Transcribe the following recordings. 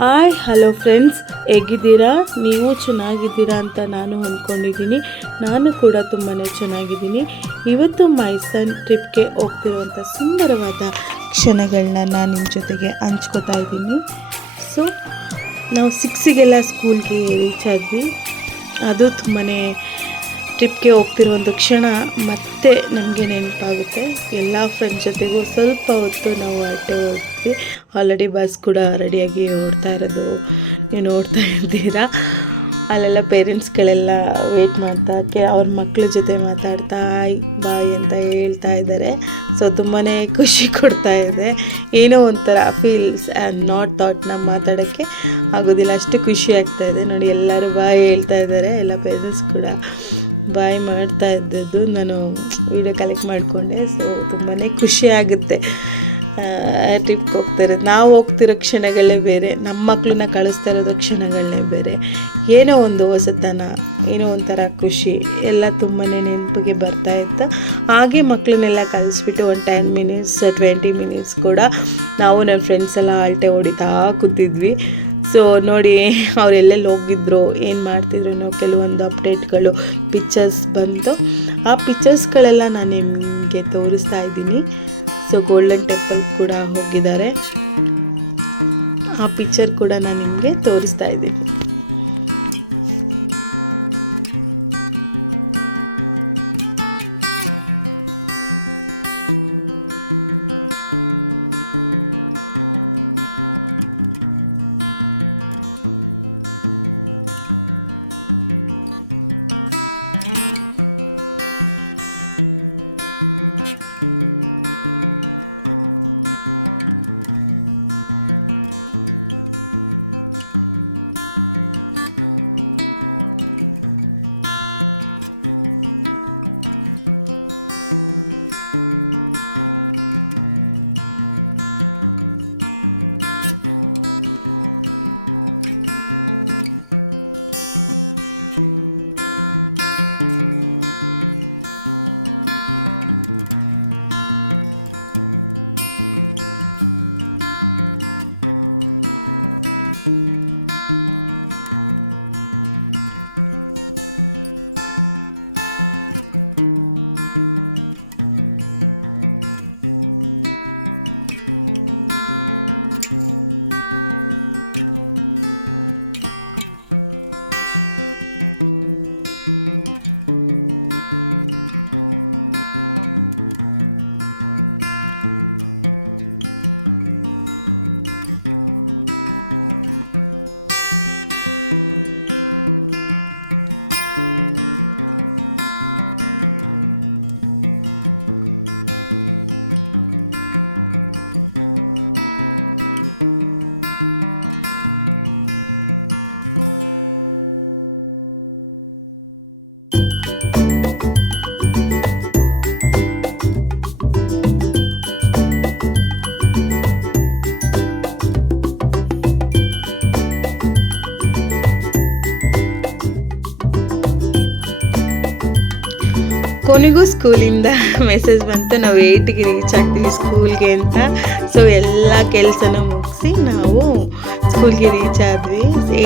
Hi hello friends, ಹೇಗಿದ್ದೀರಾ? ನೀವು ಚೆನ್ನಾಗಿದ್ದೀರಾ ಅಂತ ನಾನು ಅಂದ್ಕೊಂಡಿದ್ದೀನಿ. ನಾನು ಕೂಡ ತುಂಬಾ ಚೆನ್ನಾಗಿದ್ದೀನಿ. ಇವತ್ತು ಮೈಸೂರು ಟ್ರಿಪ್ಗೆ ಹೋಗ್ತಿರುವಂಥ ಸುಂದರವಾದ ಕ್ಷಣಗಳನ್ನ ನಾನು ನಿಮ್ಮ ಜೊತೆಗೆ ಹಂಚ್ಕೋತಾ ಇದ್ದೀನಿ. ಸೊ ನಾವು 6ಗೆಲ್ಲ ಸ್ಕೂಲ್ಗೆ ರೀಚ್ ಆದ್ವಿ. ಅದು ತುಂಬಾ ಟ್ರಿಪ್ಗೆ ಹೋಗ್ತಿರುವಂಥ ಕ್ಷಣ ಮತ್ತೆ ನಮಗೆ ನೆನಪಾಗುತ್ತೆ. ಎಲ್ಲ ಫ್ರೆಂಡ್ಸ್ ಜೊತೆಗೂ ಸ್ವಲ್ಪ ಹೊತ್ತು ನಾವು ಆಟೋ ಹೋಗ್ತೀವಿ. ಆಲ್ರೆಡಿ ಬಸ್ ಕೂಡ ರೆಡಿಯಾಗಿ ನೋಡ್ತಾ ಇರೋದು ನೀವು ನೋಡ್ತಾ ಇರ್ತೀರಾ. ಅಲ್ಲೆಲ್ಲ ಪೇರೆಂಟ್ಸ್ಗಳೆಲ್ಲ ವೆಯ್ಟ್ ಮಾಡ್ತಾ ಅವ್ರ ಮಕ್ಕಳ ಜೊತೆ ಮಾತಾಡ್ತಾ ಬಾಯ್ ಅಂತ ಹೇಳ್ತಾ ಇದ್ದಾರೆ. ಸೊ ತುಂಬಾ ಖುಷಿ ಕೊಡ್ತಾ ಇದೆ. ಏನೋ ಒಂಥರ ಫೀಲ್ಸ್ ನಾಟ್ ಥಾಟ್ ನಾವು ಮಾತಾಡೋಕ್ಕೆ ಆಗೋದಿಲ್ಲ, ಅಷ್ಟು ಖುಷಿ ಆಗ್ತಾ ಇದೆ. ನೋಡಿ ಎಲ್ಲರೂ ಬಾಯ್ ಹೇಳ್ತಾ ಇದ್ದಾರೆ. ಎಲ್ಲ ಪೇರೆಂಟ್ಸ್ ಕೂಡ ಬಾಯ್ ಮಾಡ್ತಾ ಇದ್ದದ್ದು ನಾನು ವಿಡಿಯೋ ಕಲೆಕ್ಟ್ ಮಾಡಿಕೊಂಡೆ. ಸೊ ತುಂಬಾ ಖುಷಿ ಆಗುತ್ತೆ. ಟ್ರಿಪ್ಗೆ ಹೋಗ್ತಾರೆ, ನಾವು ಹೋಗ್ತಿರೋ ಕ್ಷಣಗಳೇ ಬೇರೆ, ನಮ್ಮ ಮಕ್ಕಳನ್ನ ಕಳಿಸ್ತಾ ಇರೋದು ಕ್ಷಣಗಳೇ ಬೇರೆ. ಏನೋ ಒಂದು ಹೊಸತನ, ಏನೋ ಒಂಥರ ಖುಷಿ ಎಲ್ಲ ತುಂಬಾ ನೆನಪಿಗೆ ಬರ್ತಾ ಇತ್ತು. ಹಾಗೆ ಮಕ್ಕಳನ್ನೆಲ್ಲ ಕಳಿಸ್ಬಿಟ್ಟು ಒಂದು 10 ಮಿನಿಟ್ಸ್ 20 ಮಿನಿಟ್ಸ್ ಕೂಡ ನಾವು ನಮ್ಮ ಫ್ರೆಂಡ್ಸ್ ಎಲ್ಲ ಆಲ್ಟೆ ಹೊಡಿತಾ ಕೂತಿದ್ವಿ. ಸೊ ನೋಡಿ ಅವರೆಲ್ಲೆಲ್ಲಿ ಹೋಗಿದ್ರು, ಏನು ಮಾಡ್ತಿದ್ರು, ನಾವು ಕೆಲವೊಂದು ಅಪ್ಡೇಟ್ಗಳು ಪಿಕ್ಚರ್ಸ್ ಬಂತು. ಆ ಪಿಕ್ಚರ್ಸ್ಗಳೆಲ್ಲ ನಾನು ನಿಮಗೆ ತೋರಿಸ್ತಾ ಇದ್ದೀನಿ. ಸೊ ಗೋಲ್ಡನ್ ಟೆಂಪಲ್ ಕೂಡ ಹೋಗಿದ್ದಾರೆ, ಆ ಪಿಕ್ಚರ್ ಕೂಡ ನಾನು ನಿಮಗೆ ತೋರಿಸ್ತಾ ಇದ್ದೀನಿ. ಕೊನೆಗೂ ಸ್ಕೂಲಿಂದ ಮೆಸೇಜ್ ಬಂತು, ನಾವು 8ಗೆ ರೀಚ್ ಆಗ್ತೀವಿ ಸ್ಕೂಲ್ಗೆ ಅಂತ. ಸೊ ಎಲ್ಲ ಕೆಲಸನೂ ಮುಗಿಸಿ ನಾವು ಸ್ಕೂಲ್ಗೆ ರೀಚ್ ಆದ್ವಿ.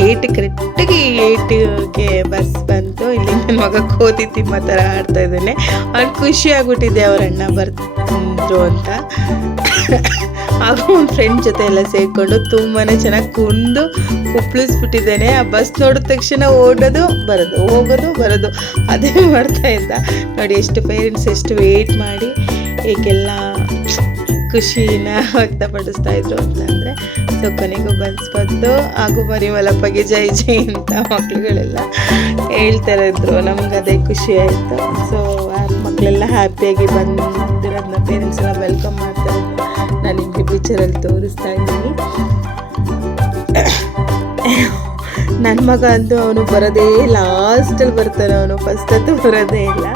8 ಕರೆಕ್ಟಾಗಿ 8ಗೆ ಬಸ್ ಬಂತು. ಇಲ್ಲಿ ನನ್ನ ಮಗ ಕೋತಿ ತಿಮ್ಮ ಥರ ಆಡ್ತಾ ಇದ್ದಾನೆ. ಅವ್ನು ಖುಷಿ ಆಗ್ಬಿಟ್ಟಿದೆ ಅವ್ರ ಅಣ್ಣ ಬರ್ತಿದ್ರು ಅಂತ. ಹಾಗೂ ಫ್ರೆಂಡ್ ಜೊತೆ ಎಲ್ಲ ಸೇರಿಕೊಂಡು ತುಂಬಾ ಚೆನ್ನಾಗಿ ಕುಂದು ಉಪ್ಪಳಿಸ್ಬಿಟ್ಟಿದ್ದೇನೆ. ಆ ಬಸ್ ನೋಡಿದ ತಕ್ಷಣ ಓಡೋದು ಬರೋದು, ಹೋಗೋದು ಬರೋದು, ಅದೇ ಮಾಡ್ತಾ ಇದ್ದ. ನೋಡಿ ಎಷ್ಟು ಪೇರೆಂಟ್ಸ್ ಎಷ್ಟು ವೇಟ್ ಮಾಡಿ ಈಗೆಲ್ಲ ಖುಷಿನ ವ್ಯಕ್ತಪಡಿಸ್ತಾ ಇದ್ದು ಅಂತಂದರೆ. ಸೊ ಕೊನೆಗೂ ಬಸ್ ಬಂದು ಹಾಗೂ ಮರಿವಲ್ಲಪ್ಪಗೆ ಜೈ ಜೈ ಅಂತ ಮಕ್ಕಳುಗಳೆಲ್ಲ ಹೇಳ್ತಾರೆ ಇದ್ರು. ನಮ್ಗೆ ಅದೇ ಖುಷಿ ಆಯಿತು. ಸೊ ಮಕ್ಕಳೆಲ್ಲ ಹ್ಯಾಪಿಯಾಗಿ ಬಂದಿರೋದನ್ನ ಪೇರೆಂಟ್ಸ್ ಎಲ್ಲ ವೆಲ್ಕಮ್ ಮಾಡ್ತಾರೆ. ನಾನು ನಿಮಗೆ ಪಿಕ್ಚರಲ್ಲಿ ತೋರಿಸ್ತಾ ಇದ್ದೀನಿ. ನನ್ನ ಮಗ ಅಂತೂ ಅವನು ಬರೋದೇ ಲಾಸ್ಟಲ್ಲಿ ಬರ್ತಾನೆ. ಅವನು ಫಸ್ಟ್ ಅಂತೂ ಬರೋದೇ ಇಲ್ಲ,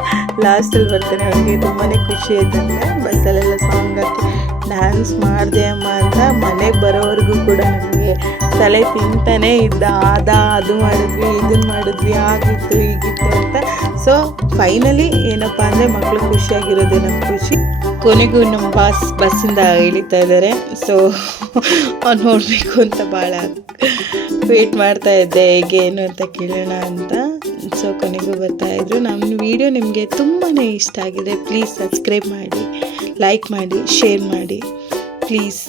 ಲಾಸ್ಟಲ್ಲಿ ಬರ್ತಾನೆ. ಅವನಿಗೆ ತುಂಬಾ ಖುಷಿ ಆಯ್ತು. ಬಸ್ಸಲ್ಲೆಲ್ಲ ಸಾಂಗ್ ಹಾಕಿ ಡ್ಯಾನ್ಸ್ ಮಾಡಿದೆ ಮಾತ್ರ ಮನೆಗೆ ಬರೋವರೆಗೂ ಕೂಡ ನನಗೆ ತಲೆ ತಿಂತಾನೇ ಇದ್ದ. ಅದು ಮಾಡಿದ್ವಿ, ಇದನ್ನು ಮಾಡಿದ್ವಿ, ಆಗಿತ್ತು ಹೀಗಿತ್ತು ಅಂತ. ಸೊ ಫೈನಲಿ ಏನಪ್ಪ ಅಂದರೆ ಮಕ್ಕಳು ಖುಷಿಯಾಗಿರೋದೇ ನನ್ನ ಖುಷಿ. ಕೊನೆಗೂ ನಮ್ಮ ಬಸ್ಸಿಂದ ಇಳಿತಾ ಇದ್ದಾರೆ. ಸೊ ನೋಡಬೇಕು ಅಂತ ಭಾಳ ವೇಟ್ ಮಾಡ್ತಾ ಇದ್ದೆ, ಹೇಗೆ ಏನು ಅಂತ ಕೇಳೋಣ ಅಂತ. ಸೊ ಕೊನೆಗೂ ಬರ್ತಾಯಿದ್ದು. ನಮ್ಮ ವಿಡಿಯೋ ನಿಮಗೆ ತುಂಬಾ ಇಷ್ಟ ಆಗಿದೆ, ಪ್ಲೀಸ್ ಸಬ್ಸ್ಕ್ರೈಬ್ ಮಾಡಿ, ಲೈಕ್ ಮಾಡಿ, ಶೇರ್ ಮಾಡಿ ಪ್ಲೀಸ್.